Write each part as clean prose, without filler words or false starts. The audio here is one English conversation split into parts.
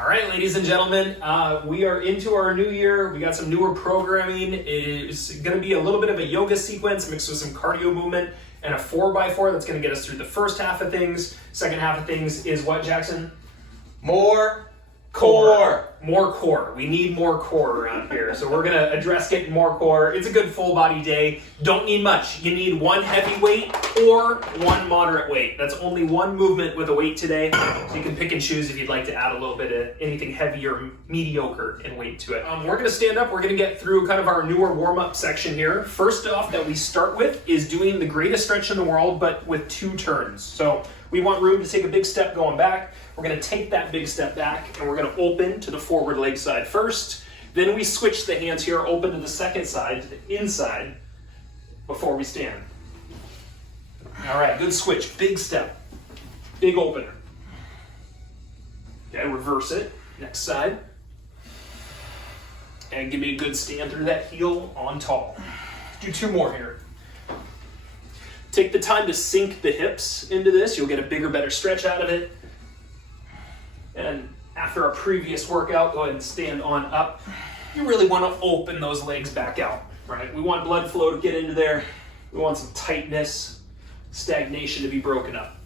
All right, ladies and gentlemen, we are into our new year. We got some newer programming. It's going to be a little bit of a yoga sequence mixed with some cardio movement and a 4x4 that's going to get us through the first half of things. Second half of things is what, Jackson? More core. More core. We need more core around here. So we're going to address getting more core. It's a good full body day. Don't need much. You need one heavy weight or one moderate weight. That's only one movement with a weight today. So you can pick and choose if you'd like to add a little bit of anything heavy or mediocre in weight to it. We're going to stand up. We're going to get through kind of our newer warm-up section here. First off that we start with is doing the greatest stretch in the world, but with 2 turns. So we want room to take a big step going back. We're going to take that big step back and we're going to open to the forward leg side first. Then we switch the hands here, open to the second side, to the inside, before we stand. All right, good switch. Big step. Big opener. Okay, reverse it. Next side. And give me a good stand through that heel on tall. Do 2 more here. Take the time to sink the hips into this. You'll get a bigger, better stretch out of it. And after our previous workout, go ahead and stand on up. You really want to open those legs back out, right? We want blood flow to get into there. We want some tightness, stagnation to be broken up.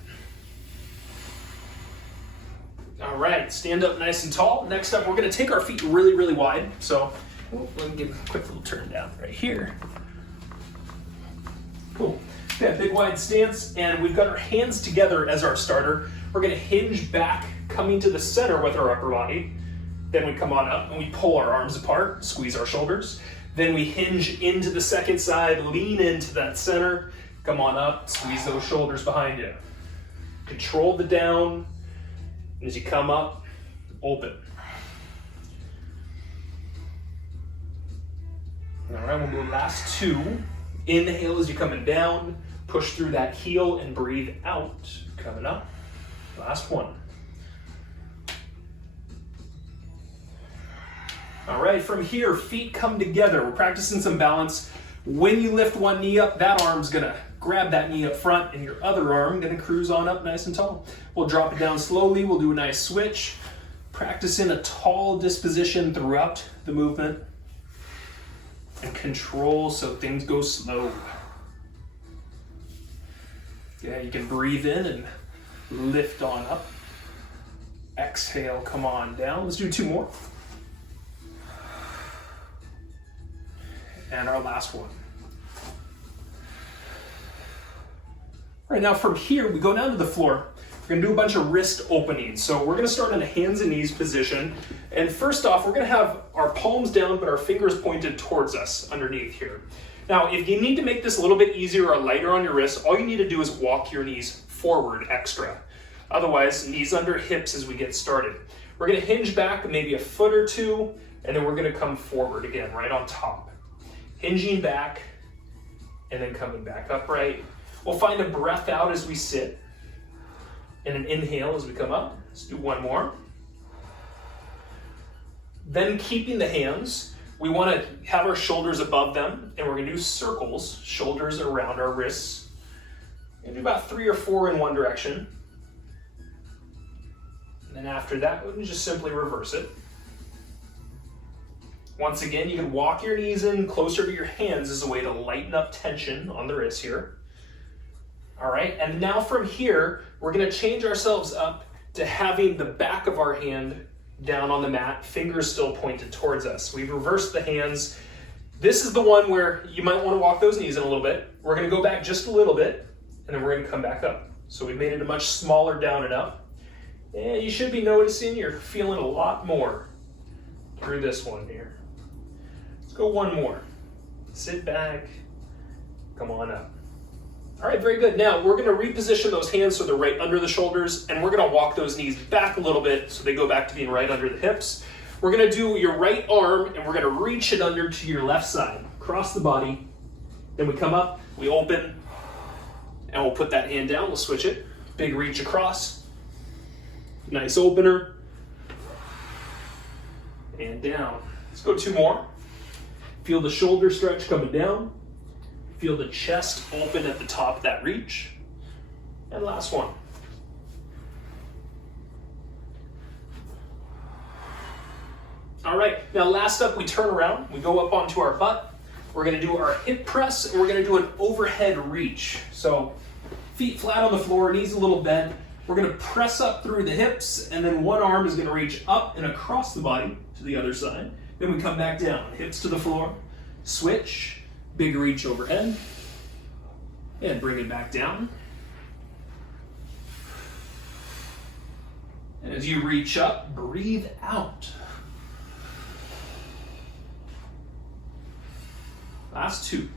All right, stand up nice and tall. Next up, we're going to take our feet really, really wide. So let me give a quick little turn down right here. Cool. Okay, big wide stance, and we've got our hands together as our starter. We're going to hinge back, coming to the center with our upper body. Then we come on up and we pull our arms apart, squeeze our shoulders. Then we hinge into the second side, lean into that center, come on up, squeeze those shoulders behind you. Control the down. And as you come up, open. All right, we'll do the last 2. Inhale as you're coming down, push through that heel and breathe out. Coming up, last 1. All right, from here, feet come together. We're practicing some balance. When you lift one knee up, that arm's gonna grab that knee up front and your other arm gonna cruise on up nice and tall. We'll drop it down slowly. We'll do a nice switch. Practice in a tall disposition throughout the movement. And control so things go slow. Yeah, you can breathe in and lift on up. Exhale, come on down. Let's do 2 more. And our last one. All right, now from here, we go down to the floor. We're gonna do a bunch of wrist openings. So we're gonna start in a hands and knees position. And first off, we're gonna have our palms down, but our fingers pointed towards us underneath here. Now, if you need to make this a little bit easier or lighter on your wrists, all you need to do is walk your knees forward extra. Otherwise, knees under hips as we get started. We're gonna hinge back maybe a foot or 2, and then we're gonna come forward again, right on top. Hinging back, and then coming back upright. We'll find a breath out as we sit, and an inhale as we come up. Let's do 1 more. Then keeping the hands, we want to have our shoulders above them, and we're going to do circles, shoulders around our wrists. We're going to do about 3 or 4 in one direction. And then after that, we can just simply reverse it. Once again, you can walk your knees in closer to your hands as a way to lighten up tension on the wrists here. All right, and now from here, we're gonna change ourselves up to having the back of our hand down on the mat, fingers still pointed towards us. We've reversed the hands. This is the one where you might wanna walk those knees in a little bit. We're gonna go back just a little bit, and then we're gonna come back up. So we've made it a much smaller down and up. And you should be noticing you're feeling a lot more through this one here. Let's go 1 more. Sit back, come on up. All right, very good. Now we're gonna reposition those hands so they're right under the shoulders, and we're gonna walk those knees back a little bit so they go back to being right under the hips. We're gonna do your right arm, and we're gonna reach it under to your left side, across the body. Then we come up, we open, and we'll put that hand down, we'll switch it. Big reach across, nice opener, and down. Let's go 2 more. Feel the shoulder stretch coming down. Feel the chest open at the top of that reach. And last one. All right, now last up, we turn around, we go up onto our butt. We're gonna do our hip press, and we're gonna do an overhead reach. So feet flat on the floor, knees a little bent. We're gonna press up through the hips, and then one arm is gonna reach up and across the body to the other side. Then we come back down, hips to the floor, switch, big reach overhead, and bring it back down. And as you reach up, breathe out. Last two.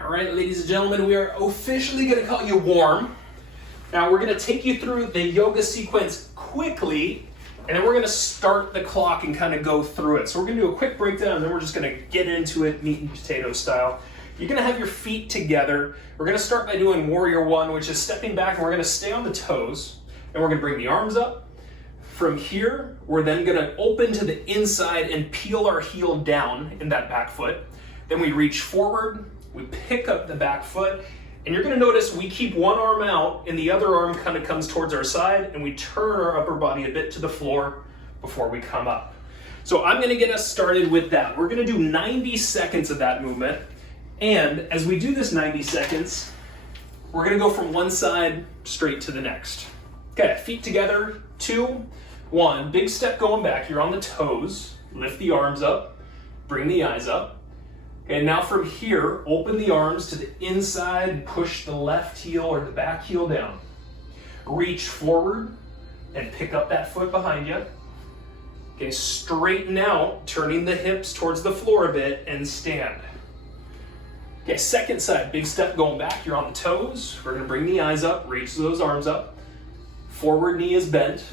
All right, ladies and gentlemen, we are officially going to call you warm. Now we're going to take you through the yoga sequence quickly, and then we're going to start the clock and kind of go through it. So we're going to do a quick breakdown, and then we're just going to get into it meat and potato style. You're going to have your feet together. We're going to start by doing Warrior One, which is stepping back, and we're going to stay on the toes, and we're going to bring the arms up. From here, we're then going to open to the inside and peel our heel down in that back foot. Then we reach forward, we pick up the back foot, and you're going to notice we keep one arm out and the other arm kind of comes towards our side, and we turn our upper body a bit to the floor before we come up. So I'm going to get us started with that. We're going to do 90 seconds of that movement, and as we do this 90 seconds, we're going to go from one side straight to the next. Okay, feet together, 2, 1, big step going back, you're on the toes, lift the arms up, bring the eyes up. And now from here, open the arms to the inside and push the left heel or the back heel down. Reach forward and pick up that foot behind you. Okay, straighten out, turning the hips towards the floor a bit, and stand. Okay, second side, big step going back, you're on the toes. We're gonna bring the eyes up, reach those arms up. Forward knee is bent.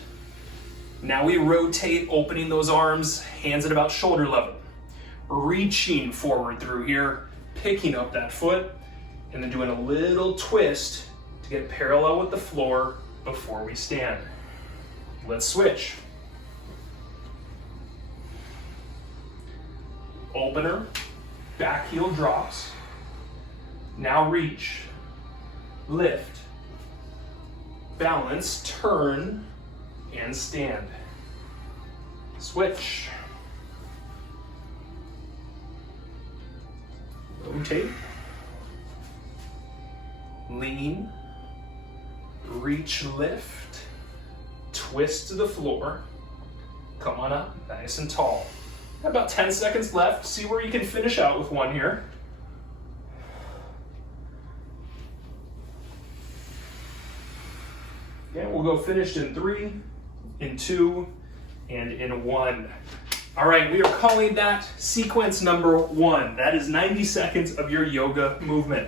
Now we rotate, opening those arms, hands at about shoulder level. Reaching forward through here, picking up that foot, and then doing a little twist to get parallel with the floor before we stand. Let's switch. Opener, back heel drops. Now reach, lift, balance, turn, and stand. Switch. Rotate, lean, reach, lift, twist to the floor, come on up, nice and tall. About 10 seconds left, see where you can finish out with one here. Yeah, we'll go finished in 3, in 2, and in 1. All right, we are calling that sequence number 1. That is 90 seconds of your yoga movement.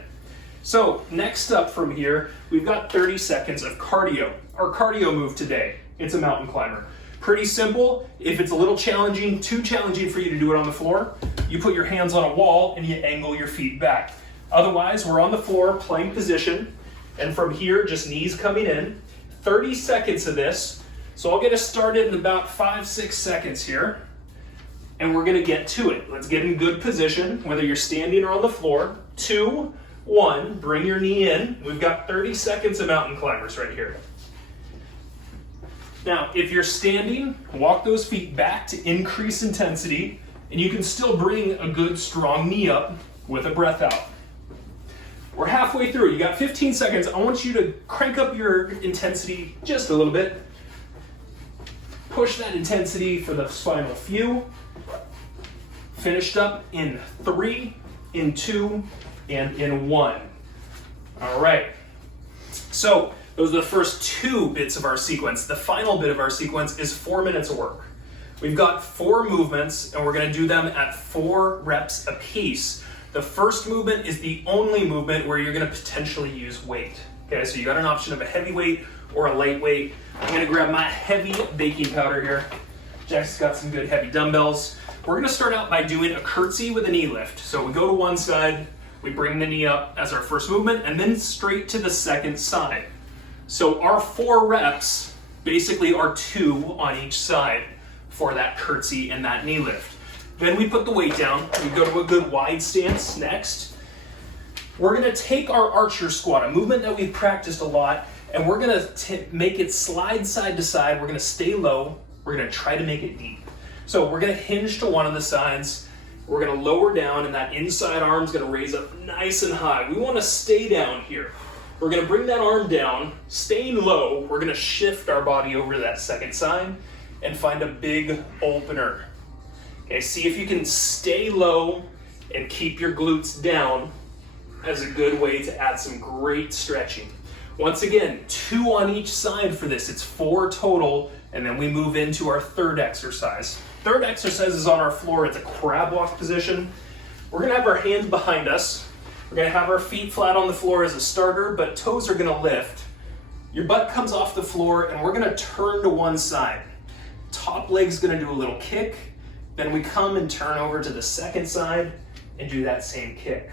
So next up from here, we've got 30 seconds of cardio. Our cardio move today, it's a mountain climber. Pretty simple. If it's a little challenging, too challenging for you to do it on the floor, you put your hands on a wall and you angle your feet back. Otherwise, we're on the floor, plank position, and from here, just knees coming in. 30 seconds of this. So I'll get us started in about 5-6 seconds here. And we're gonna get to it. Let's get in good position, whether you're standing or on the floor. 2, 1, bring your knee in. We've got 30 seconds of mountain climbers right here. Now, if you're standing, walk those feet back to increase intensity, and you can still bring a good strong knee up with a breath out. We're halfway through, you got 15 seconds. I want you to crank up your intensity just a little bit. Push that intensity for the final few. Finished up in 3, in 2, and in 1. All right. So those are the first 2 bits of our sequence. The final bit of our sequence is 4 minutes of work. We've got 4 movements, and we're going to do them at 4 reps apiece. The first movement is the only movement where you're going to potentially use weight. Okay, so you got an option of a heavy weight or a light weight. I'm going to grab my heavy baking powder here. Jack's got some good heavy dumbbells. We're going to start out by doing a curtsey with a knee lift. So we go to one side, we bring the knee up as our first movement, and then straight to the second side. So our 4 reps basically are 2 on each side for that curtsey and that knee lift. Then we put the weight down. We go to a good wide stance next. we're gonna take our archer squat, a movement that we've practiced a lot, and we're gonna make it slide side to side. We're gonna stay low. We're gonna try to make it deep. So we're gonna hinge to one of the sides. We're gonna lower down, and that inside arm's gonna raise up nice and high. We wanna stay down here. We're gonna bring that arm down, staying low. We're gonna shift our body over to that second side and find a big opener. Okay, see if you can stay low and keep your glutes down as a good way to add some great stretching. Once again, 2 on each side for this. It's 4 total, and then we move into our third exercise. Third exercise is on our floor. It's a crab walk position. We're gonna have our hands behind us. We're gonna have our feet flat on the floor as a starter, but toes are gonna lift. Your butt comes off the floor, and we're gonna turn to one side. Top leg's gonna do a little kick. Then we come and turn over to the second side and do that same kick.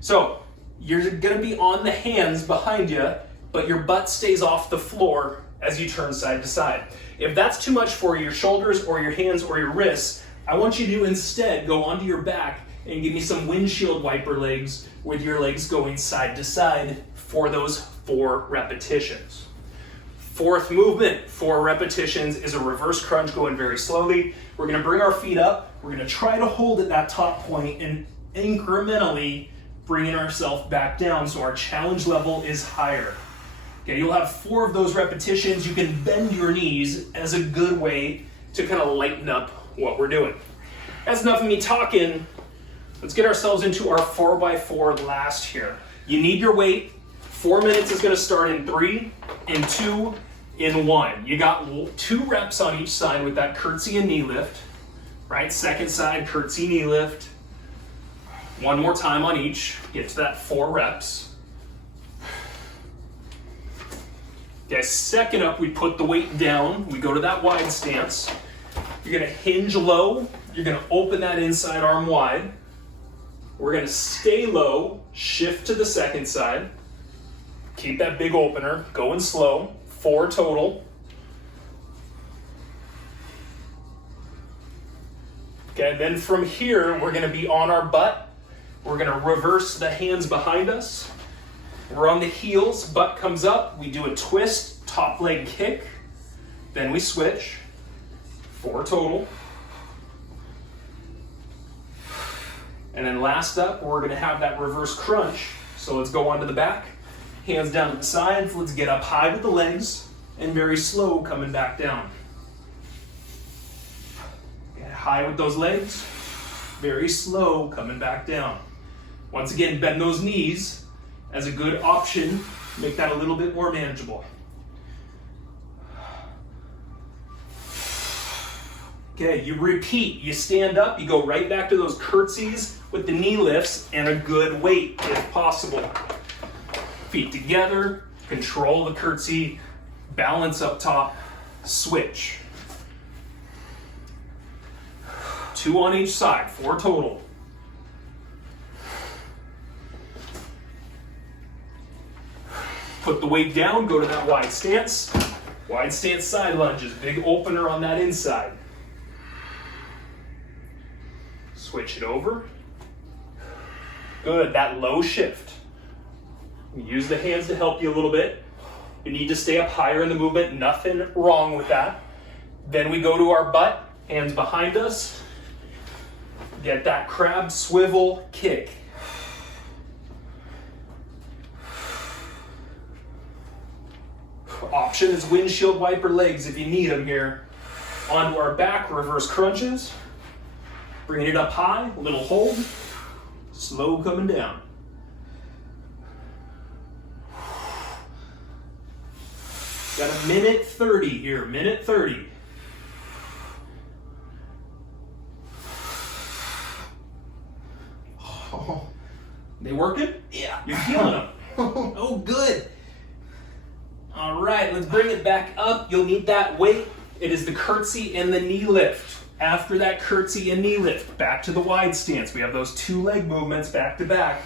So you're gonna be on the hands behind you, but your butt stays off the floor as you turn side to side. If that's too much for your shoulders or your hands or your wrists, I want you to instead go onto your back and give me some windshield wiper legs with your legs going side to side for those 4 repetitions. Fourth movement, 4 repetitions, is a reverse crunch going very slowly. We're gonna bring our feet up. We're gonna try to hold at that top point and incrementally bringing ourselves back down so our challenge level is higher. Okay, you'll have 4 of those repetitions. You can bend your knees as a good way to kind of lighten up what we're doing. That's enough of me talking. Let's get ourselves into our 4x4 last here. You need your weight. 4 minutes is gonna start in 3, in 2, in 1. You got 2 reps on each side with that curtsey and knee lift, right? Second side, curtsey, knee lift. 1 more time on each, get to that 4 reps. Okay, second up, we put the weight down. We go to that wide stance. You're gonna hinge low. You're gonna open that inside arm wide. We're gonna stay low, shift to the second side. Keep that big opener, going slow. 4 total. Okay, then from here, we're gonna be on our butt. We're gonna reverse the hands behind us. We're on the heels, butt comes up. We do a twist, top leg kick. Then we switch. 4 total. And then last up, we're gonna have that reverse crunch. So let's go onto the back. Hands down to the sides. Let's get up high with the legs and very slow coming back down. Get high with those legs. Very slow coming back down. Once again, bend those knees as a good option. Make that a little bit more manageable. Okay, you repeat. You stand up. You go right back to those curtsies with the knee lifts and a good weight if possible. Feet together, control the curtsey, balance up top, switch. 2 on each side, 4 total. Put the weight down, go to that wide stance. Wide stance side lunges, big opener on that inside. Switch it over. Good, that low shift. Use the hands to help you a little bit. You need to stay up higher in the movement, nothing wrong with that. Then we go to our butt, hands behind us. Get that crab swivel kick. Option is windshield wiper legs if you need them here. Onto our back, reverse crunches. Bringing it up high, a little hold. Slow coming down. Got a minute 30 here, minute 30. Oh, they working? Yeah. You're feeling them. Oh, good. All right, let's bring it back up. You'll need that weight. It is the curtsey and the knee lift. After that curtsey and knee lift, back to the wide stance. We have those 2 leg movements back to back.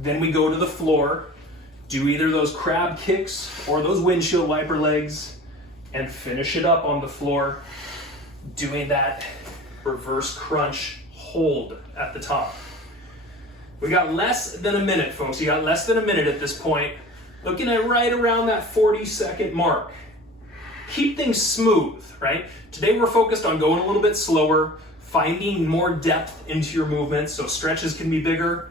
Then we go to the floor. Do either those crab kicks or those windshield wiper legs and finish it up on the floor doing that reverse crunch hold at the top. We got less than a minute, folks. You got less than a minute at this point. Looking at right around that 40-second mark. Keep things smooth, right? Today we're focused on going a little bit slower, finding more depth into your movements so stretches can be bigger,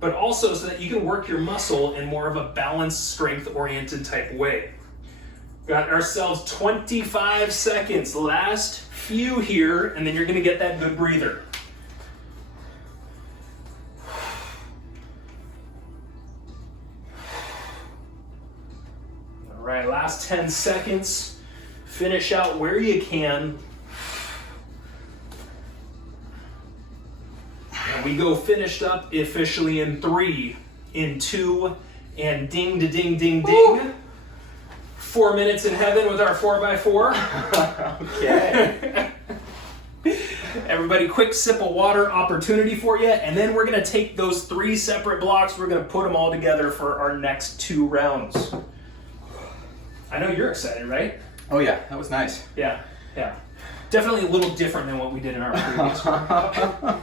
but also so that you can work your muscle in more of a balanced, strength-oriented type way. Got ourselves 25 seconds, last few here, and then you're gonna get that good breather. All right, last 10 seconds. Finish out where you can. And we go finished up officially in 3, in 2, and ding, da, ding, ding, ding. Woo. 4 minutes in heaven with our 4x4. Okay. Everybody, quick sip of water opportunity for you, and then we're gonna take those 3 separate blocks, we're gonna put them all together for our next 2 rounds. I know you're excited, right? Oh yeah, that was nice. Yeah. Definitely a little different than what we did in our previous one.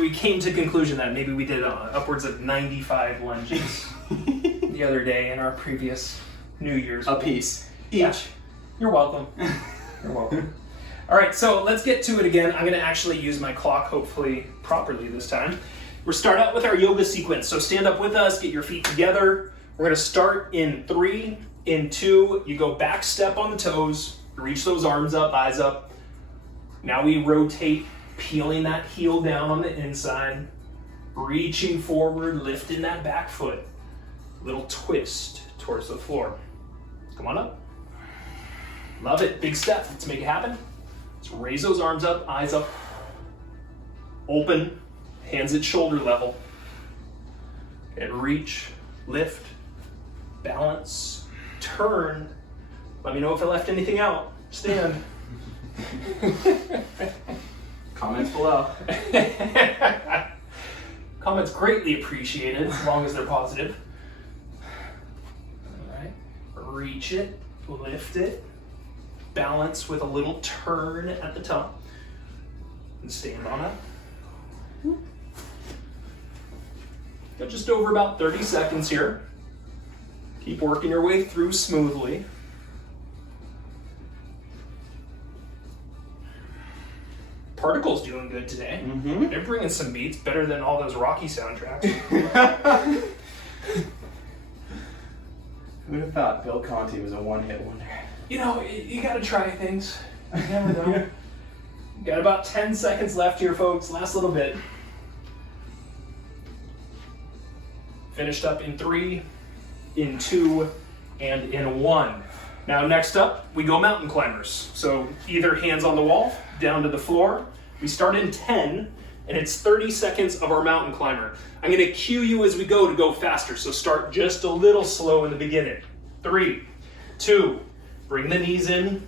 We came to the conclusion that maybe we did upwards of 95 lunges the other day in our previous New Year's. A piece. Each. Yeah. You're welcome. You're welcome. All right, so let's get to it again. I'm gonna actually use my clock, hopefully properly this time. We'll start out with our yoga sequence. So stand up with us, get your feet together. We're gonna start in 3, in 2, you go back step on the toes, reach those arms up, eyes up. Now we rotate, peeling that heel down on the inside, reaching forward, lifting that back foot. Little twist towards the floor. Come on up. Love it, big step, let's make it happen. Let's raise those arms up, eyes up. Open, hands at shoulder level. And reach, lift, balance, turn. Let me know if I left anything out. Stand. Comments below. Comments greatly appreciated, as long as they're positive. All right. Reach it, lift it, balance with a little turn at the top, and stand on it. Got just over about 30 seconds here. Keep working your way through smoothly. Particle's doing good today. Mm-hmm. They're bringing some beats better than all those Rocky soundtracks. Who would have thought Bill Conti was a one-hit wonder? You know, you gotta try things. You never know. Got about 10 seconds left here, folks. Last little bit. Finished up in 3, in 2, and in 1. Now next up, we go mountain climbers. So either hands on the wall, down to the floor. We start in 10, and it's 30 seconds of our mountain climber. I'm gonna cue you as we go to go faster, so start just a little slow in the beginning. 3, 2, bring the knees in.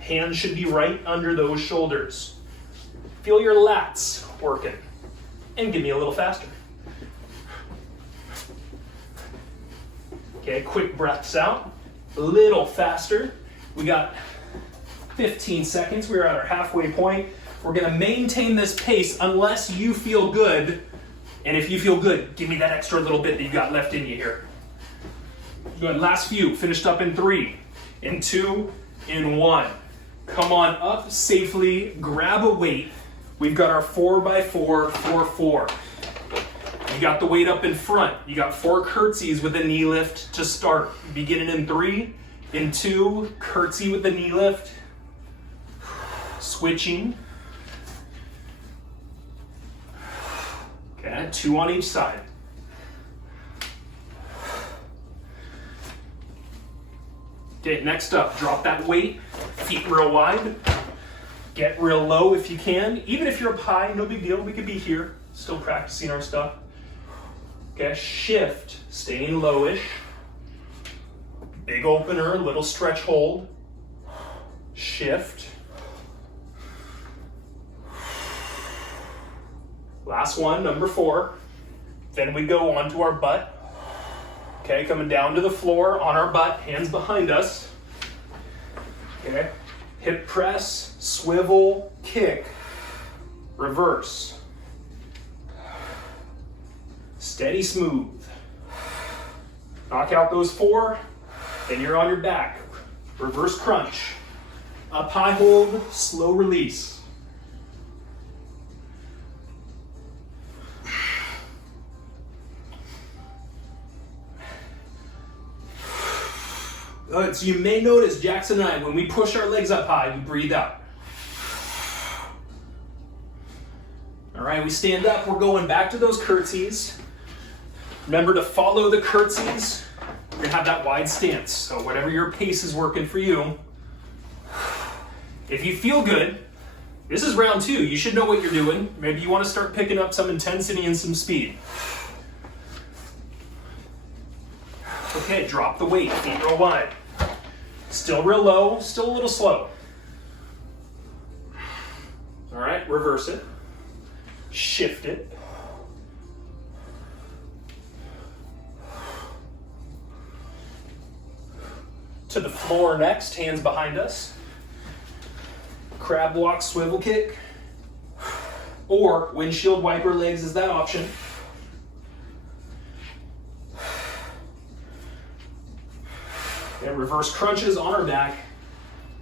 Hands should be right under those shoulders. Feel your lats working, and give me a little faster. Okay, quick breaths out, a little faster. We got 15 seconds, we're at our halfway point. We're gonna maintain this pace unless you feel good. And if you feel good, give me that extra little bit that you got left in you here. Good, last few, finished up in 3, in 2, in 1. Come on up safely, grab a weight. We've got our 4x4, 4-4. You got the weight up in front. You got 4 curtsies with a knee lift to start. Beginning in 3, in 2, curtsy with the knee lift. Switching. Okay, 2 on each side. Okay, next up, drop that weight, feet real wide. Get real low if you can. Even if you're up high, no big deal. We could be here, still practicing our stuff. Okay, shift, staying lowish. Big opener, little stretch hold. Shift. Last one, number 4. Then we go onto our butt. Okay, coming down to the floor on our butt, hands behind us. Okay, hip press, swivel, kick, reverse. Steady, smooth. Knock out those 4, then you're on your back. Reverse crunch. Up high hold, slow release. So you may notice, Jackson and I, when we push our legs up high, we breathe out. All right, we stand up, we're going back to those curtsies. Remember to follow the curtsies. You're gonna have that wide stance, so whatever your pace is working for you. If you feel good, this is round 2, you should know what you're doing. Maybe you wanna start picking up some intensity and some speed. Okay, drop the weight, feet real wide. Still real low, still a little slow. All right, reverse it. Shift it. To the floor next, hands behind us. Crab walk, swivel kick. Or windshield wiper legs is that option. And reverse crunches on our back.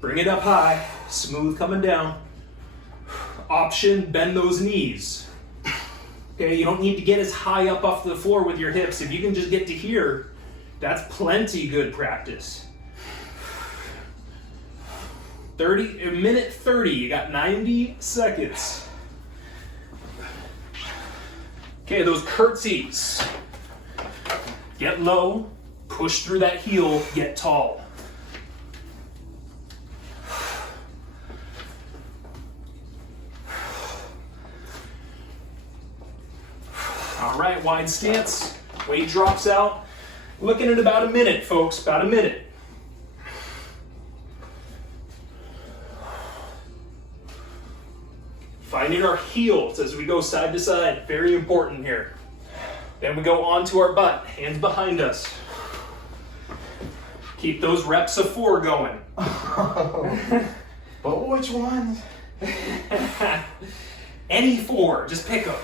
Bring it up high, smooth coming down. Option, bend those knees. Okay, you don't need to get as high up off the floor with your hips. If you can just get to here, that's plenty good practice. minute 30, you got 90 seconds. Okay, those curtsies. Get low. Push through that heel, get tall. All right, wide stance, weight drops out. Looking at about a minute, folks, about a minute. Finding our heels as we go side to side, very important here. Then we go onto our butt, hands behind us. Keep those reps of 4 going. But which ones? Any 4, just pick them.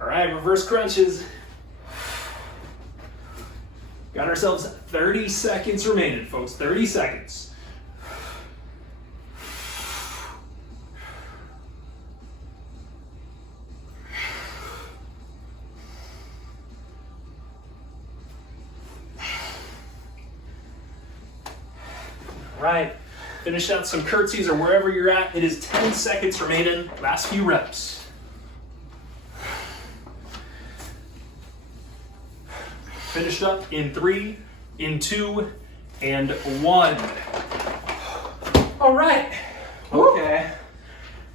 All right, reverse crunches. Got ourselves 30 seconds remaining, folks, 30 seconds. Right, finish out some curtsies or wherever you're at. It is 10 seconds remaining, last few reps. Finished up in 3, in 2, and 1. All right. Okay.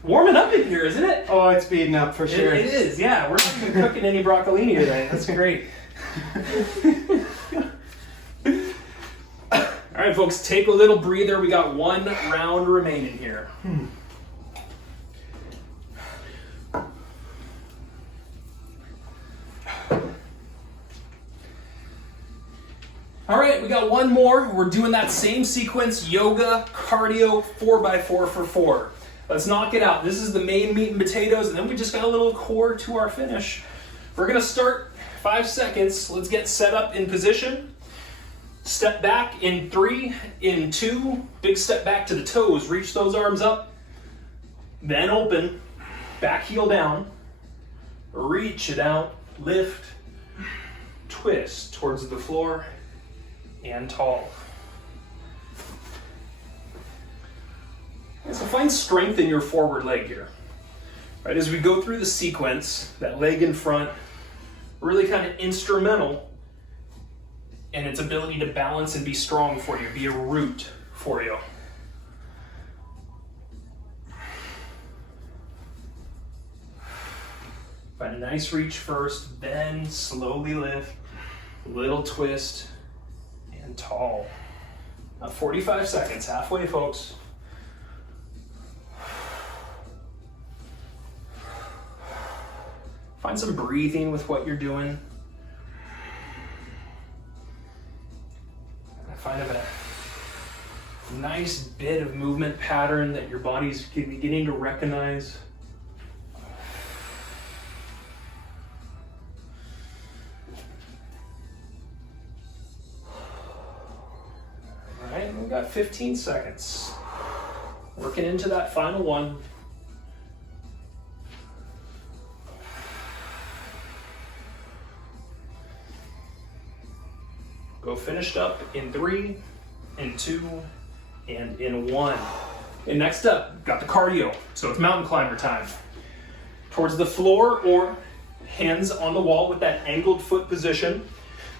Warming up in here, isn't it? Oh, it's speeding up for sure. It is, yeah. We're not even cooking any broccolini today. That's great. All right, folks, take a little breather. We got 1 round remaining here. All right, we got 1 more. We're doing that same sequence, yoga, cardio, 4x4 for 4. Let's knock it out. This is the main meat and potatoes, and then we just got a little core to our finish. We're gonna start 5 seconds. Let's get set up in position. Step back in 3, in 2, big step back to the toes, reach those arms up, then open, back heel down, reach it out, lift, twist towards the floor, and tall. So find strength in your forward leg here. Right, as we go through the sequence, that leg in front, really kind of instrumental in its ability to balance and be strong for you, be a root for you. Find a nice reach first, bend, slowly lift, little twist, and tall. About 45 seconds, halfway, folks. Find some breathing with what you're doing. Find a nice bit of movement pattern that your body's beginning to recognize. we got 15 seconds. Working into that final one. Go finished up in 3, in 2, and in 1. And next up, got the cardio. So it's mountain climber time. Towards the floor or hands on the wall with that angled foot position.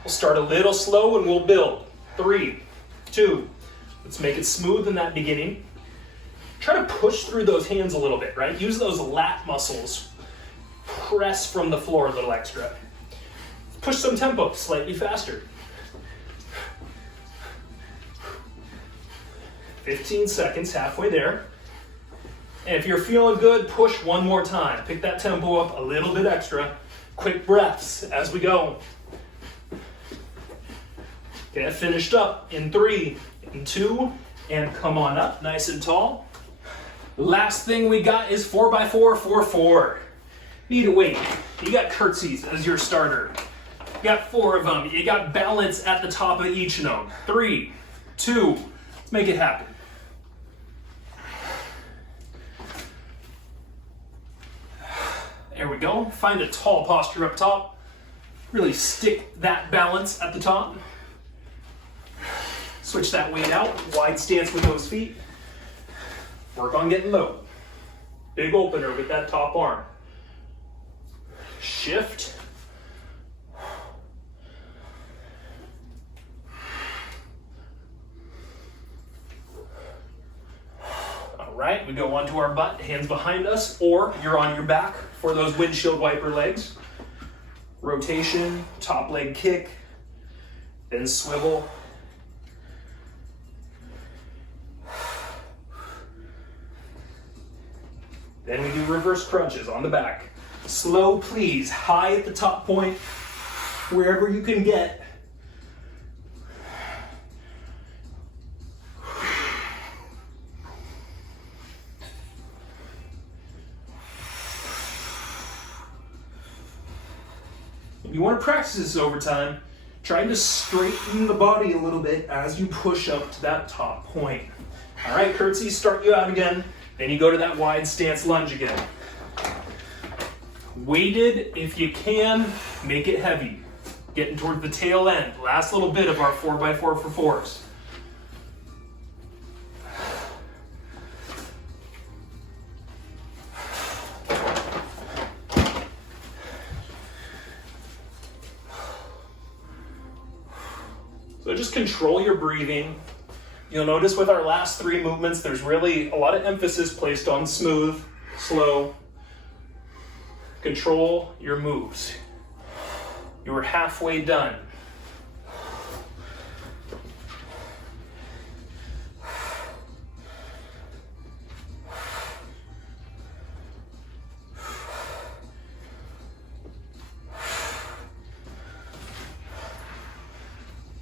We'll start a little slow and we'll build. 3, 2. Let's make it smooth in that beginning. Try to push through those hands a little bit, right? Use those lat muscles. Press from the floor a little extra. Push some tempo slightly faster. 15 seconds, halfway there. And if you're feeling good, push one more time. Pick that tempo up a little bit extra. Quick breaths as we go. Get finished up in 3, in 2, and come on up nice and tall. Last thing we got is 4x4, 4-4. Need a weight. You got curtsies as your starter. You got 4 of them. You got balance at the top of each of them. 3, 2, let's make it happen. There we go. Find a tall posture up top. Really stick that balance at the top. Switch that weight out. Wide stance with those feet. Work on getting low. Big opener with that top arm. Shift. All right, we go onto our butt, hands behind us, or you're on your back for those windshield wiper legs. Rotation, top leg kick, then swivel. Then we do reverse crunches on the back. Slow, please, high at the top point, wherever you can get. If you want to practice this over time, try to straighten the body a little bit as you push up to that top point. All right, curtsy, start you out again. Then you go to that wide stance lunge again. Weighted, if you can, make it heavy. Getting toward the tail end. Last little bit of our 4x4 for 4s. So just control your breathing. You'll notice with our last 3 movements, there's really a lot of emphasis placed on smooth, slow. Control your moves. You are halfway done.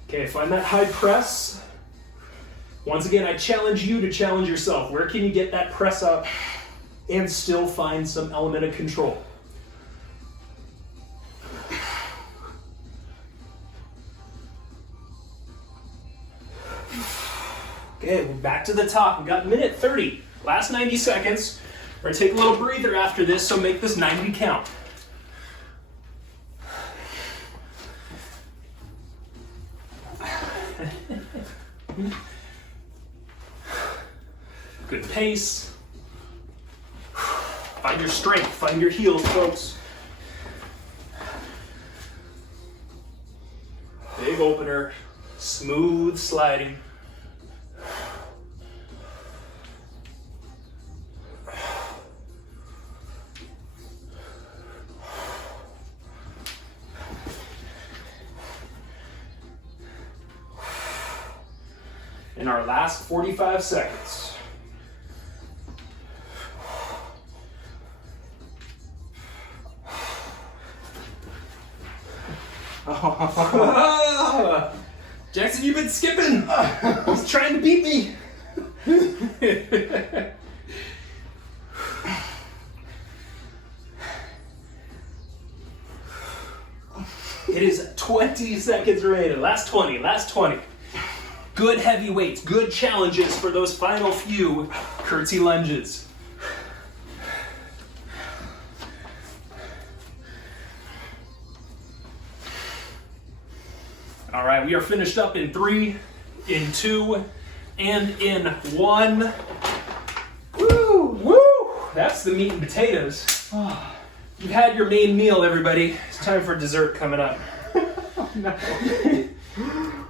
Okay, find that high press. Once again, I challenge you to challenge yourself. Where can you get that press up and still find some element of control? Okay, we're back to the top. We've got minute 30. Last 90 seconds. We're gonna take a little breather after this, so make this 90 count. Good pace. Find your strength, find your heels, folks. Big opener, smooth sliding. In our last 45 seconds. Jackson, you've been skipping. He's trying to beat me. It is 20 seconds remaining. Last 20, last 20. Good heavy weights, good challenges for those final few curtsey lunges. All right, we are finished up in 3, in 2, and in 1. Woo! Woo! That's the meat and potatoes. You've had your main meal, everybody. It's time for dessert coming up. No.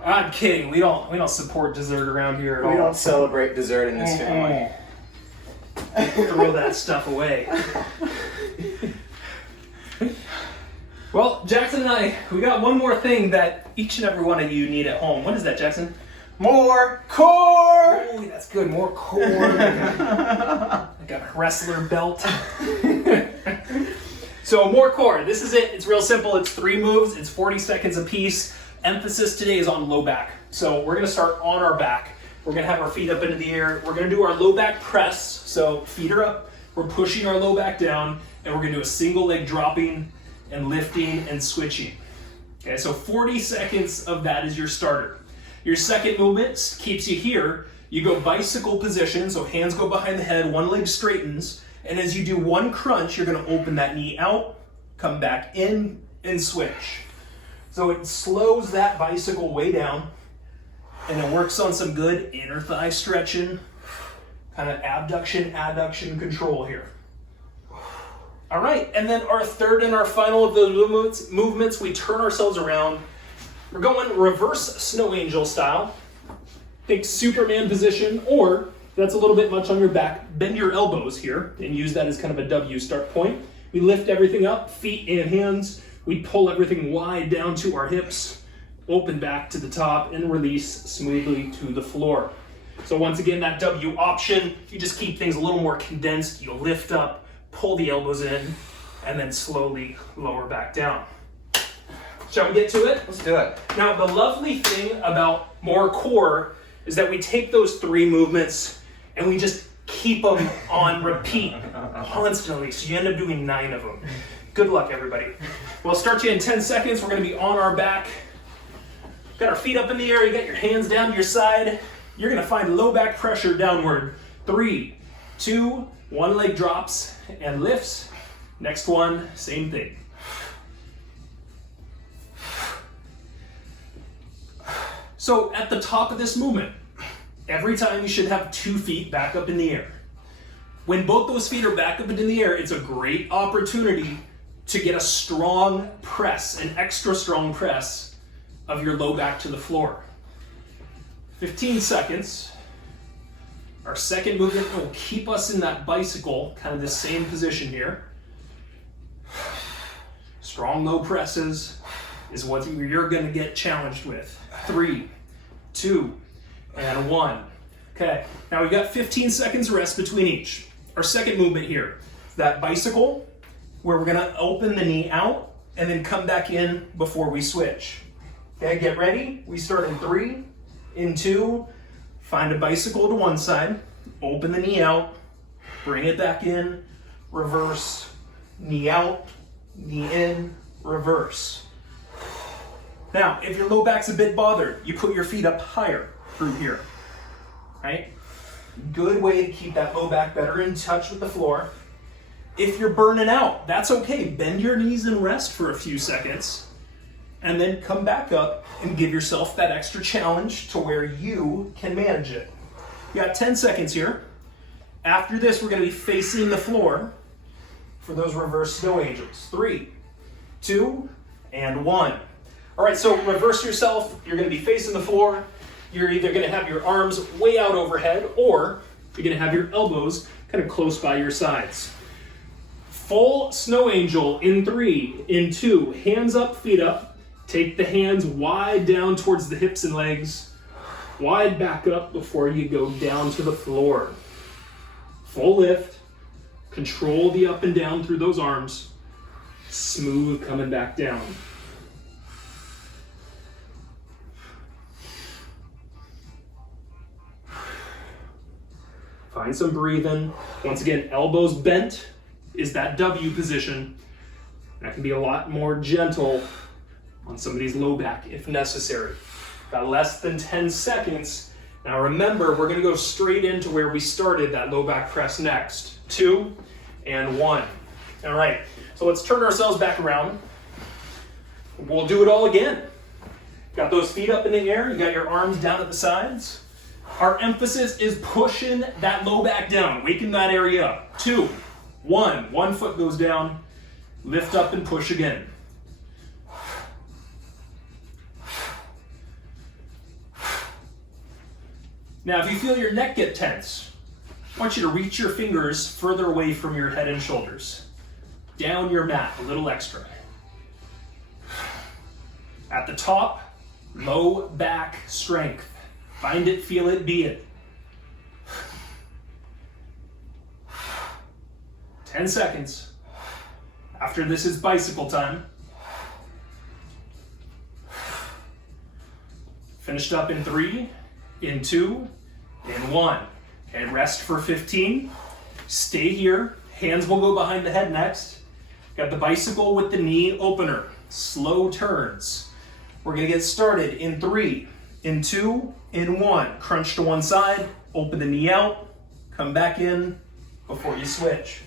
I'm kidding. We don't support dessert around here at all. We don't celebrate dessert in this family. Throw that stuff away. Well, Jackson and I, we got one more thing that each and every one of you need at home. What is that, Jackson? More core! Oh, that's good. More core. Like a wrestler belt. So more core. This is it. It's real simple. It's 3 moves. It's 40 seconds a piece. Emphasis today is on low back. So we're going to start on our back. We're going to have our feet up into the air. We're going to do our low back press. So feet are up. We're pushing our low back down. And we're going to do a single leg dropping and lifting and switching. Okay, so 40 seconds of that is your starter. Your second movement keeps you here. You go bicycle position, so hands go behind the head, one leg straightens, and as you do one crunch, you're gonna open that knee out, come back in, and switch. So it slows that bicycle way down, and it works on some good inner thigh stretching, kind of abduction, adduction control here. All right, and then our third and our final of those movements, we turn ourselves around. We're going reverse snow angel style. Think Superman position, or that's a little bit much on your back. Bend your elbows here and use that as kind of a W start point. We lift everything up, feet and hands. We pull everything wide down to our hips, open back to the top, and release smoothly to the floor. So once again, that W option, you just keep things a little more condensed. You'll lift up, pull the elbows in, and then slowly lower back down. Shall we get to it? Let's do it. Now, the lovely thing about more core is that we take those 3 movements and we just keep them on repeat constantly. So you end up doing 9 of them. Good luck, everybody. We'll start you in 10 seconds. We're going to be on our back. Got our feet up in the air. You got your hands down to your side. You're going to find low back pressure downward. 3, 2, 1 leg drops and lifts. Next one, same thing. So at the top of this movement, every time you should have 2 feet back up in the air. When both those feet are back up into the air, it's a great opportunity to get a strong press, an extra strong press of your low back to the floor. 15 seconds. Our second movement will keep us in that bicycle, kind of the same position here. Strong low presses is what you're going to get challenged with. 3, 2, and 1. Okay, now we've got 15 seconds rest between each. Our second movement here, that bicycle, where we're gonna open the knee out and then come back in before we switch. Okay, get ready. We start in 3, in 2, find a bicycle to one side, open the knee out, bring it back in, reverse, knee out, knee in, reverse. Now, if your low back's a bit bothered, you put your feet up higher through here, right? Good way to keep that low back better in touch with the floor. If you're burning out, that's okay. Bend your knees and rest for a few seconds, and then come back up and give yourself that extra challenge to where you can manage it. You got 10 seconds here. After this, we're gonna be facing the floor for those reverse snow angels. 3, 2, and 1. All right, so reverse yourself. You're gonna be facing the floor. You're either gonna have your arms way out overhead, or you're gonna have your elbows kind of close by your sides. Full snow angel in 3, in 2, hands up, feet up. Take the hands wide down towards the hips and legs. Wide back up before you go down to the floor. Full lift. Control the up and down through those arms. Smooth coming back down. Find some breathing. Once again, elbows bent is that W position. That can be a lot more gentle on somebody's low back if necessary. Got less than 10 seconds. Now remember, we're gonna go straight into where we started that low back press next. 2 and 1. All right, so let's turn ourselves back around. We'll do it all again. Got those feet up in the air, you got your arms down at the sides. Our emphasis is pushing that low back down, waking that area up. 2, 1, one foot goes down, lift up and push again. Now, if you feel your neck get tense, I want you to reach your fingers further away from your head and shoulders. Down your mat, a little extra. At the top, low back strength. Find it, feel it, be it. 10 seconds. After this is bicycle time. Finished up in 3, in 2, in 1. Okay, rest for 15. Stay here. Hands will go behind the head next. Got the bicycle with the knee opener. Slow turns. We're gonna get started in 3, in 2, in 1. Crunch to one side, open the knee out, come back in before you switch.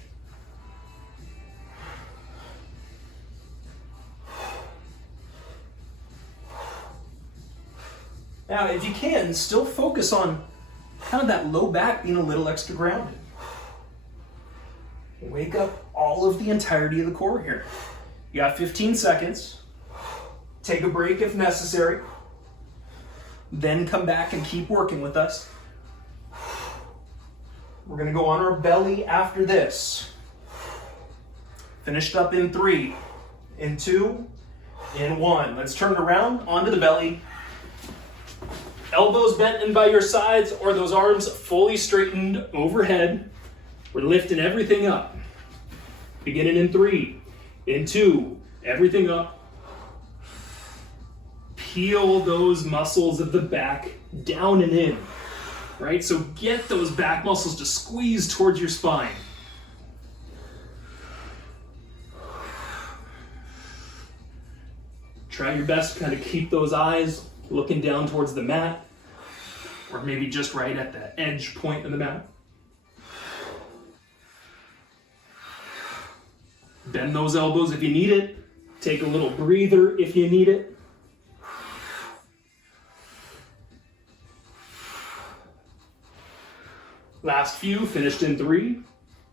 Now, if you can, still focus on kind of that low back being a little extra grounded. Wake up all of the entirety of the core here. You got 15 seconds. Take a break if necessary. Then come back and keep working with us. We're gonna go on our belly after this. Finished up in 3, in 2, in 1. Let's turn it around, onto the belly. Elbows bent in by your sides or those arms fully straightened overhead. We're lifting everything up. Beginning in 3, in 2, everything up. Peel those muscles of the back down and in, right? So get those back muscles to squeeze towards your spine. Try your best to kind of keep those eyes looking down towards the mat, or maybe just right at the edge point of the mat. Bend those elbows if you need it. Take a little breather if you need it. Last few, finished in 3,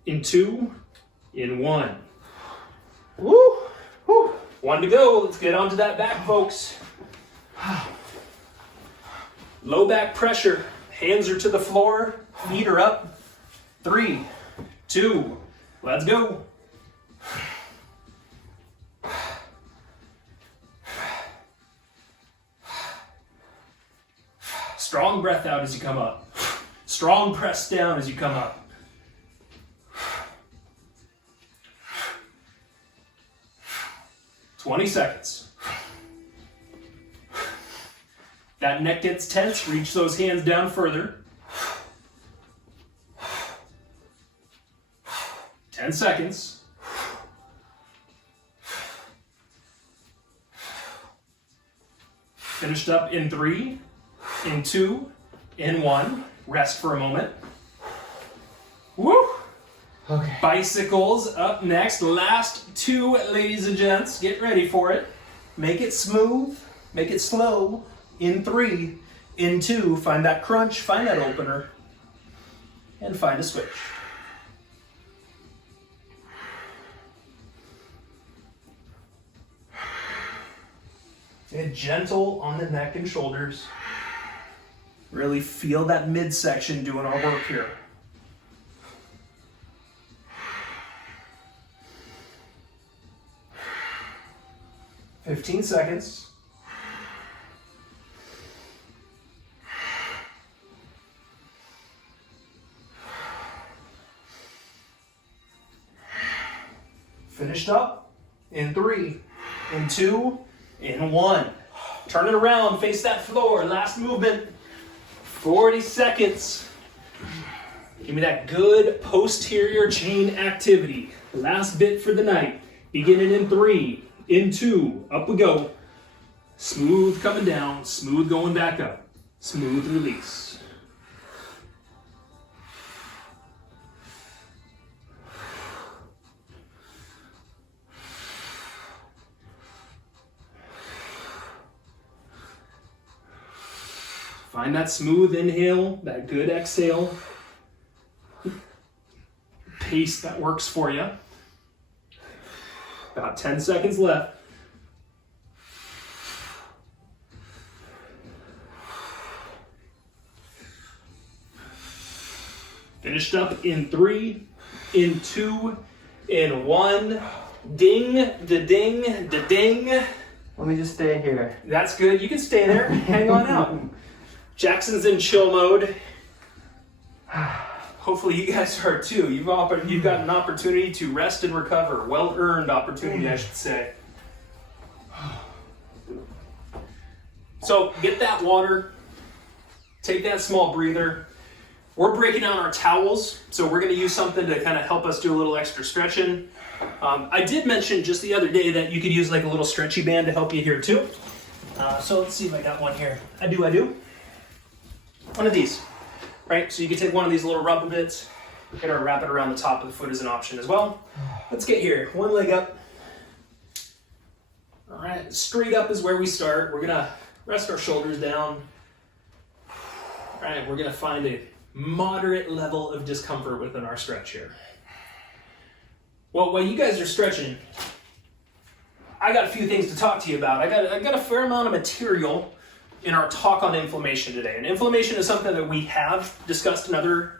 in 2, in 1. Woo! Woo! 1 to go. Let's get onto that back, folks. Low back pressure. Hands are to the floor. Feet are up. 3, 2, let's go. Strong breath out as you come up. Strong press down as you come up. "20 seconds. That neck gets tense, reach those hands down further. 10 seconds. Finished up in 3, in 2, in 1. Rest for a moment. Woo! Okay. Bicycles up next. Last 2, ladies and gents. Get ready for it. Make it smooth. Make it slow. In 3, in 2, find that crunch, find that opener, and find a switch. Get gentle on the neck and shoulders. Really feel that midsection doing our work here. "15 seconds. Finished up in 3, in 2, in 1. Turn it around, face that floor. Last movement. 40 seconds. Give me that good posterior chain activity. Last bit for the night. Beginning in 3, in 2, up we go. Smooth coming down, smooth going back up. Smooth release. Find that smooth inhale, that good exhale. Pace that works for you. About 10 seconds left. Finished up in 3, in 2, in 1. Ding, da ding, da ding. Let me just stay here. That's good. You can stay there. Hang on out. Jackson's in chill mode. Hopefully you guys are too. You've got an opportunity to rest and recover. Well-earned opportunity, I should say. So get that water. Take that small breather. We're breaking down our towels, so we're going to use something to kind of help us do a little extra stretching. I did mention just the other day that you could use like a little stretchy band to help you here too. So let's see if I got one here. I do. One of these, right? So you can take one of these little rubber bits, or wrap it around the top of the foot as an option as well. Let's get here. One leg up. All right, straight up is where we start. We're gonna rest our shoulders down. All right, we're gonna find a moderate level of discomfort within our stretch here. Well, while you guys are stretching, I got a few things to talk to you about. I got a fair amount of material in our talk on inflammation today. And inflammation is something that we have discussed in other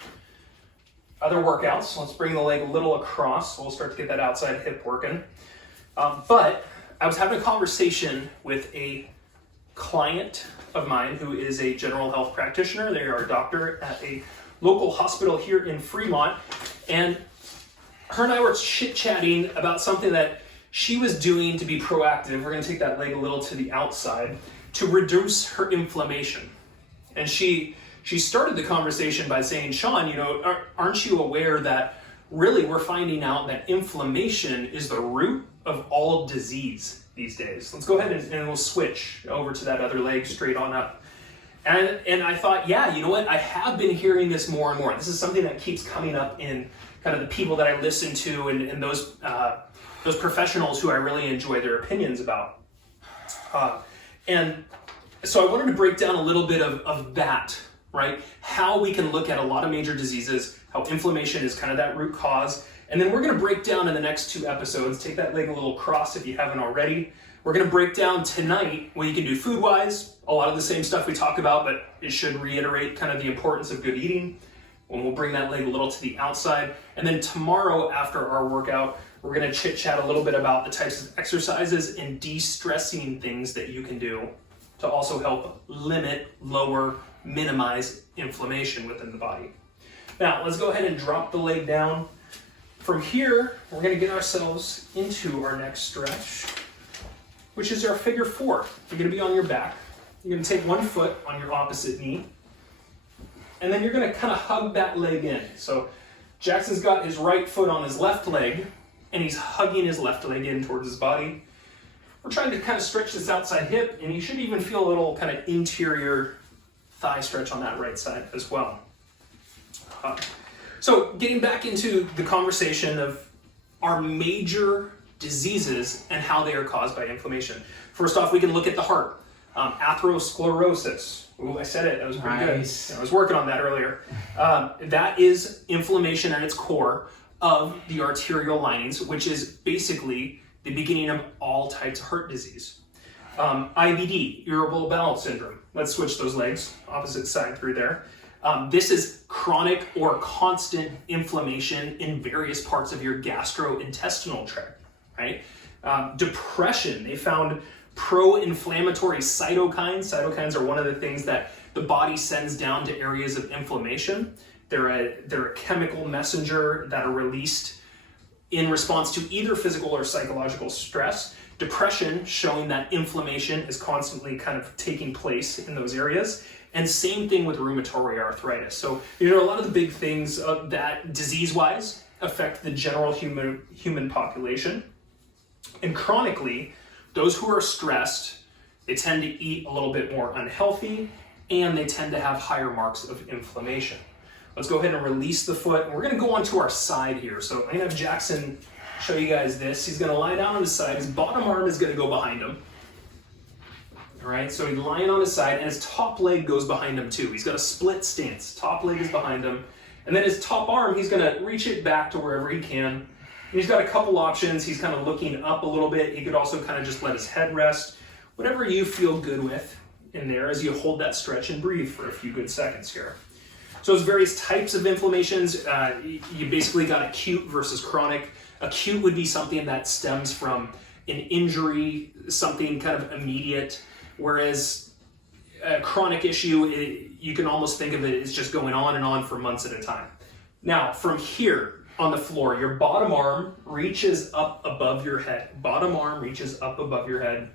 workouts. Let's bring the leg a little across. We'll start to get that outside hip working. But I was having a conversation with a client of mine who is a general health practitioner. They are a doctor at a local hospital here in Fremont. And her and I were chit-chatting about something that she was doing to be proactive. We're going to take that leg a little to the outside to reduce her inflammation. And she started the conversation by saying, Sean, aren't you aware that really we're finding out that inflammation is the root of all disease these days? Let's go ahead and we'll switch over to that other leg straight on up. And I thought, yeah, you know what? I have been hearing this more and more. This is something that keeps coming up in kind of the people that I listen to and those professionals who I really enjoy their opinions about. And so I wanted to break down a little bit of that, right? How we can look at a lot of major diseases, how inflammation is kind of that root cause. And then we're going to break down in the next 2 episodes, take that leg a little cross if you haven't already. We're going to break down tonight what you can do food-wise, a lot of the same stuff we talk about, but it should reiterate kind of the importance of good eating. And we'll bring that leg a little to the outside. And then tomorrow after our workout, we're going to chit-chat a little bit about the types of exercises and de-stressing things that you can do to also help limit, lower, minimize inflammation within the body. Now, let's go ahead and drop the leg down. From here, we're going to get ourselves into our next stretch, which is our figure 4. You're going to be on your back. You're going to take one foot on your opposite knee, and then you're going to kind of hug that leg in. So Jackson's got his right foot on his left leg, and he's hugging his left leg in towards his body. We're trying to kind of stretch this outside hip, and you should even feel a little kind of interior thigh stretch on that right side as well. So getting back into the conversation of our major diseases and how they are caused by inflammation. First off, we can look at the heart. Atherosclerosis. Ooh, I said it. That was pretty Nice. good. I was working on that earlier. That is inflammation at its core of the arterial linings, which is basically the beginning of all types of heart disease. IBD, irritable bowel syndrome. Let's switch those legs, opposite side through there. This is chronic or constant inflammation in various parts of your gastrointestinal tract, right? Depression, they found pro-inflammatory cytokines. Cytokines are one of the things that the body sends down to areas of inflammation. They're a chemical messenger that are released in response to either physical or psychological stress. Depression, showing that inflammation is constantly kind of taking place in those areas. And same thing with rheumatoid arthritis. So, a lot of the big things that disease-wise affect the general human population. And chronically, those who are stressed They tend to eat a little bit more unhealthy, and they tend to have higher marks of inflammation. Let's go ahead and release the foot, and we're gonna go onto our side here. So I'm gonna have Jackson show you guys this. He's gonna lie down on his side. His bottom arm is gonna go behind him. All right, so he's lying on his side, and his top leg goes behind him too. He's got a split stance. Top leg is behind him. And then his top arm, he's gonna reach it back to wherever he can. And he's got a couple options. He's kind of looking up a little bit. He could also kind of just let his head rest. Whatever you feel good with in there as you hold that stretch and breathe for a few good seconds here. So there's various types of inflammations. You basically got acute versus chronic. Acute would be something that stems from an injury, something kind of immediate, whereas a chronic issue, you can almost think of it as just going on and on for months at a time. Now, from here on the floor, your bottom arm reaches up above your head. Bottom arm reaches up above your head.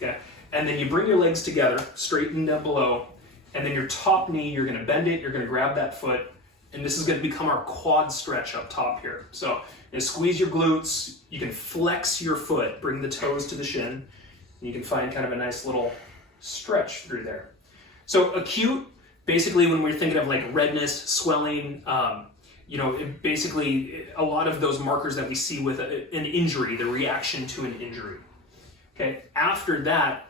Okay, and then you bring your legs together, straighten down below, and then your top knee, you're gonna bend it, you're gonna grab that foot, and this is gonna become our quad stretch up top here. So you squeeze your glutes, you can flex your foot, bring the toes to the shin, and you can find kind of a nice little stretch through there. So acute, basically when we're thinking of like redness, swelling, basically a lot of those markers that we see with an injury, the reaction to an injury. Okay, after that,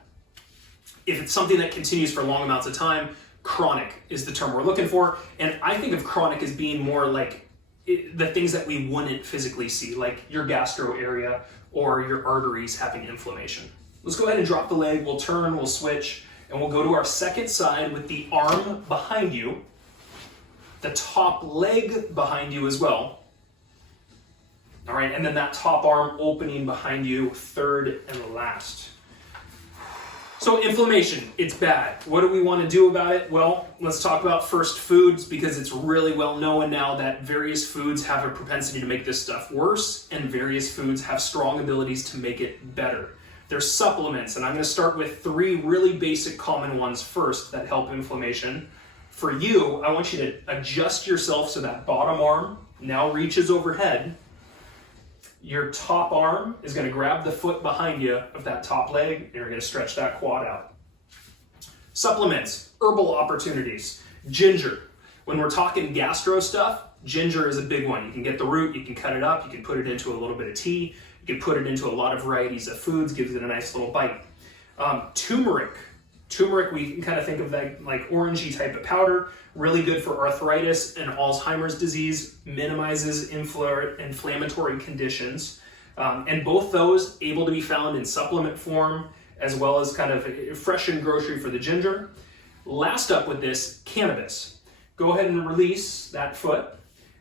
if it's something that continues for long amounts of time, chronic is the term we're looking for. And I think of chronic as being more like the things that we wouldn't physically see, like your gastro area or your arteries having inflammation. Let's go ahead and drop the leg, we'll turn, we'll switch, and we'll go to our second side with the arm behind you, the top leg behind you as well. All right, and then that top arm opening behind you, third and last. So inflammation, it's bad. What do we want to do about it? Well, let's talk about first foods, because it's really well known now that various foods have a propensity to make this stuff worse, and various foods have strong abilities to make it better. There's supplements, and I'm going to start with 3 really basic common ones first that help inflammation. For you, I want you to adjust yourself so that bottom arm now reaches overhead. Your top arm is going to grab the foot behind you of that top leg, and you're going to stretch that quad out. Supplements, herbal opportunities, ginger. When we're talking gastro stuff, ginger is a big one. You can get the root, you can cut it up, you can put it into a little bit of tea, you can put it into a lot of varieties of foods, gives it a nice little bite. Turmeric. Turmeric, we can kind of think of that like orangey type of powder, really good for arthritis and Alzheimer's disease, minimizes inflammatory conditions. And both those able to be found in supplement form, as well as kind of fresh in grocery for the ginger. Last up with this, cannabis. Go ahead and release that foot,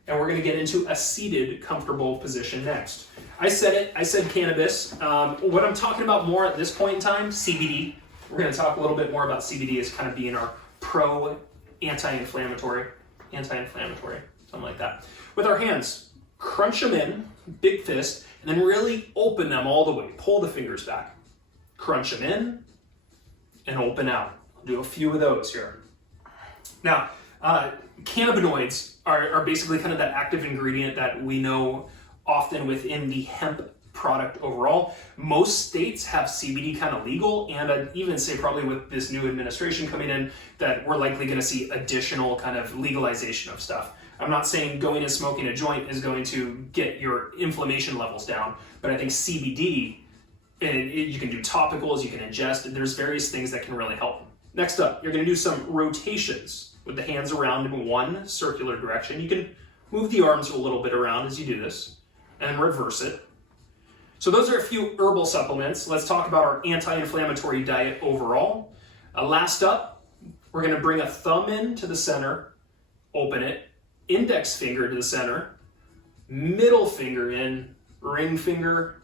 and we're gonna get into a seated, comfortable position next. I said cannabis. What I'm talking about more at this point in time, CBD. We're going to talk a little bit more about CBD as kind of being our anti-inflammatory, something like that. With our hands, crunch them in, big fist, and then really open them all the way. Pull the fingers back. Crunch them in and open out. I'll do a few of those here. Now, cannabinoids are basically kind of that active ingredient that we know often within the hemp product overall. Most states have CBD kind of legal, and I'd even say probably with this new administration coming in that we're likely going to see additional kind of legalization of stuff. I'm not saying going and smoking a joint is going to get your inflammation levels down, but I think CBD, you can do topicals, you can ingest, there's various things that can really help. Next up, you're going to do some rotations with the hands around in one circular direction. You can move the arms a little bit around as you do this and reverse it. So those are a few herbal supplements. Let's talk about our anti-inflammatory diet overall. Last up, we're going to bring a thumb in to the center, open it, index finger to the center, middle finger in, ring finger,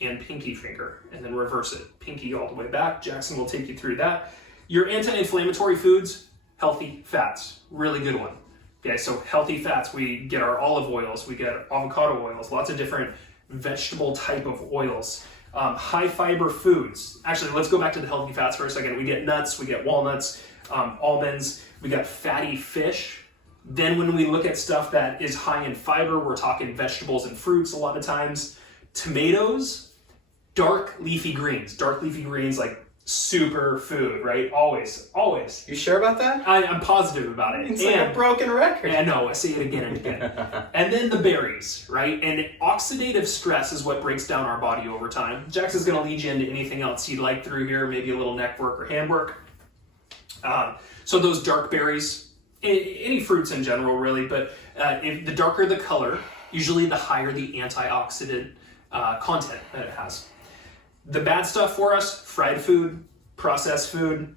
and pinky finger, and then reverse it. Pinky all the way back. Jackson will take you through that. Your anti-inflammatory foods, healthy fats, really good one. Okay, so healthy fats, we get our olive oils, we get avocado oils, lots of different vegetable type of oils. High fiber foods. Actually, let's go back to the healthy fats for a second. We get nuts, we get walnuts, almonds, we got fatty fish. Then when we look at stuff that is high in fiber, we're talking vegetables and fruits a lot of times. Tomatoes, dark leafy greens like super food, right? Always, always. You sure about that? I'm positive about it. It's like a broken record. I know, I say it again and again. And then the berries, right? And oxidative stress is what breaks down our body over time. Jax is going to lead you into anything else you'd like through here, maybe a little neck work or hand work. So those dark berries, any fruits in general, really, but if the darker the color, usually the higher the antioxidant content that it has. The bad stuff for us: fried food, processed food,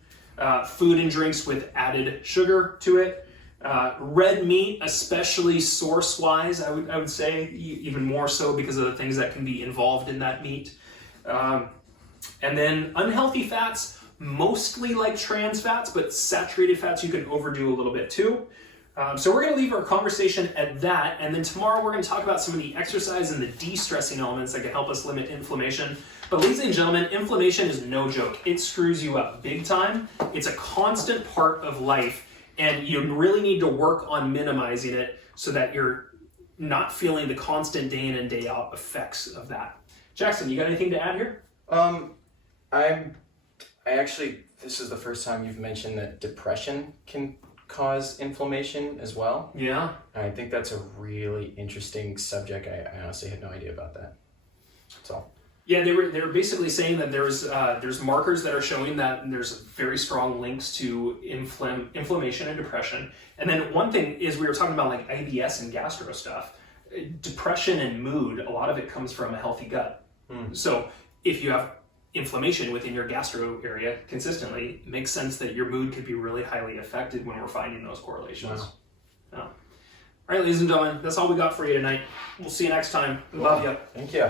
food and drinks with added sugar to it, red meat, especially source-wise, I would say, even more so because of the things that can be involved in that meat. And then unhealthy fats, mostly like trans fats, but saturated fats you can overdo a little bit too. So we're going to leave our conversation at that, and then tomorrow we're going to talk about some of the exercise and the de-stressing elements that can help us limit inflammation. But ladies and gentlemen, inflammation is no joke. It screws you up big time. It's a constant part of life, and you really need to work on minimizing it so that you're not feeling the constant day in and day out effects of that. Jackson, you got anything to add here? I actually, this is the first time you've mentioned that depression can cause inflammation as well. Yeah. I think that's a really interesting subject. I honestly had no idea about that. That's all. Yeah, they were basically saying that there's markers that are showing that there's very strong links to inflammation and depression. And then one thing is, we were talking about like IBS and gastro stuff. Depression and mood, a lot of it comes from a healthy gut. So if you have inflammation within your gastro area consistently, it makes sense that your mood could be really highly affected when we're finding those correlations. Wow. Yeah. All right, ladies and gentlemen, that's all we got for you tonight. We'll see you next time. Love you. Thank you.